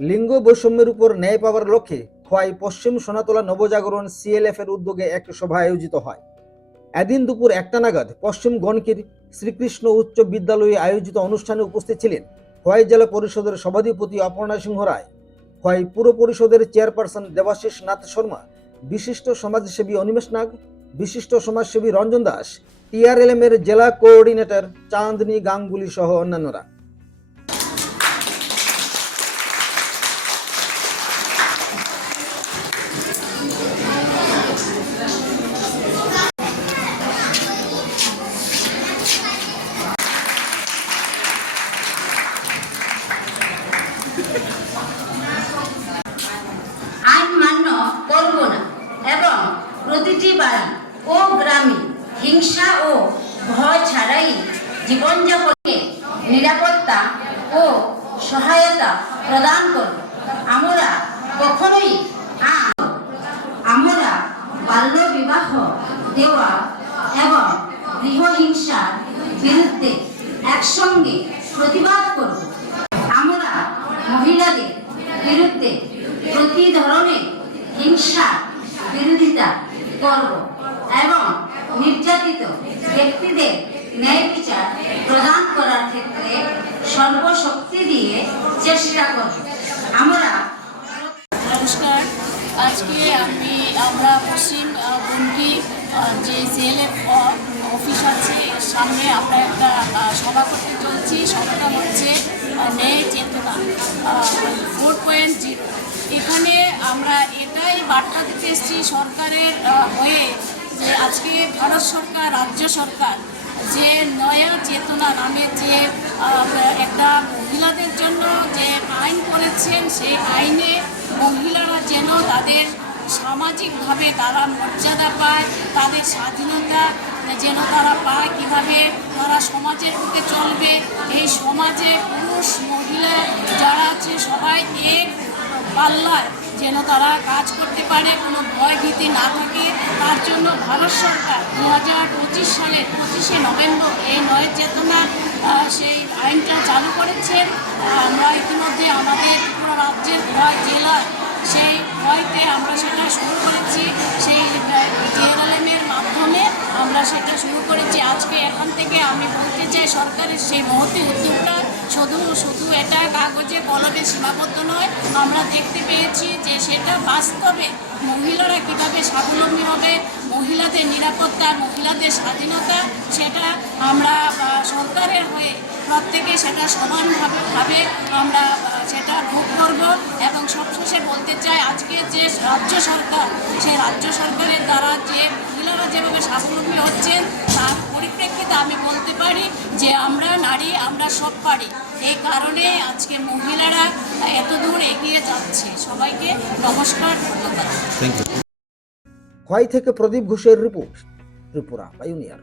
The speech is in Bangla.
লিঙ্গ বৈষম্যের উপর ন্যায় পাওয়ার লক্ষ্যে খোয়াই পশ্চিম সোনাতলা নবজাগরণ সিএলএফ এর উদ্যোগে এক সভা আয়োজিত হয়। এদিন দুপুর একটা নাগাদ পশ্চিম গণকির শ্রীকৃষ্ণ উচ্চ বিদ্যালয়ে আয়োজিত অনুষ্ঠানে উপস্থিত ছিলেন খোয়াই জেলা পরিষদের সভাধিপতি অপর্ণা সিংহ রায়। খোয়াই পুর পরিষদের চেয়ারপারসন দেবাশিস নাথ শর্মা, বিশিষ্ট সমাজসেবী অনিমেষ নাগ, বিশিষ্ট সমাজসেবী রঞ্জন দাস টিআরএলএম এর জেলা কোঅর্ডিনেটর চাঁদনী গাঙ্গুলি সহ অন্যান্যরা আইন মান্য করব না এবং প্রতিটি বাড়ি ও গ্রামে, হিংসা ও ভয় ছাড়াই জীবনযাপনে নিরাপত্তা ও সহায়তা প্রদান করব। আমরা কখনোই আমরা বাল্য বিবাহ দেওয়া এবং গৃহহিংসার বিরুদ্ধে একসঙ্গে প্রতিবাদ করব। আমরা মহিলাদের বিরুদ্ধে প্রতি ধরনের হিংসার বিরোধিতা করব। ব্যক্তিদের ন্যায় বিচার প্রদান করার ক্ষেত্রে সর্বশক্তি দিয়ে চেষ্টা করব। আমরা নমস্কার। আজকে আমি আমরা পশ্চিম আহ, যে সিএলএফ অফিস আছে সামনে আমরা একটা সভা করতে চলছি। সভাটা হচ্ছে ন্যায় চেতনা ফোর পয়েন্ট জিরো এখানে আমরা এটাই বার্তা দিতে এসেছি সরকারের হয়ে যে আজকে ভারত সরকার রাজ্য সরকার যে নয়া চেতনা নামে যে একটা মহিলাদের জন্য যে আইন করেছেন, সেই আইনে মহিলারা যেন তাদের সামাজিকভাবে তারা মর্যাদা পায়, তাদের স্বাধীনতা যেন তারা পায়, কীভাবে তারা সমাজের বুকে চলবে। এই সমাজে পুরুষ, মহিলা যারা আছে, সবাই এক পাল্লায় যেন তারা কাজ করতে পারে, কোনো ভয় ভীতি না থাকে। তার জন্য ভারত সরকার দু হাজার পঁচিশ সালের পঁচিশে নভেম্বর এই নয় চেতনা সেই আইনটা চালু করেছেন আমরা ইতিমধ্যে আমাদের পুরো রাজ্যের ভয় জেলার সেই ভয়তে আমরা সেটা শুরু করেছি। সেই জেএলএমের মাধ্যমে আমরা সেটা শুরু করেছি। আজকে এখান থেকে আমি বলতে চাই, সরকারের সেই মহতি উদ্যোগটা শুধু শুধু এটা সীমাবদ্ধ নয়। আমরা দেখতে পেয়েছি যে সেটা বাস্তবে মহিলারা কীভাবে স্বাবলম্বী হবে, মহিলাদের নিরাপত্তা, মহিলাদের স্বাধীনতা, সেটা আমরা সরকারের হয়ে প্রত্যেকে সেটা সমানভাবে ভাবে আমরা সেটা ভোগ করব এবং সবশেষে বলতে চাই, আজকে যে রাজ্য সরকার, সেই রাজ্য সরকারের দ্বারা যে মহিলারা যেভাবে স্বাবলম্বী হচ্ছেন, তার পরিপ্রেক্ষিতে আমি বলতে পারি যে আমরা নারী, আমরা সব পারি। এই কারণে আজকে মহিলারা এত দূর এগিয়ে যাচ্ছে। সবাইকে নমস্কার ধন্যবাদ। খোয়াই থেকে প্রদীপ ঘোষের রিপোর্ট ত্রিপুরা পাইওনিয়ার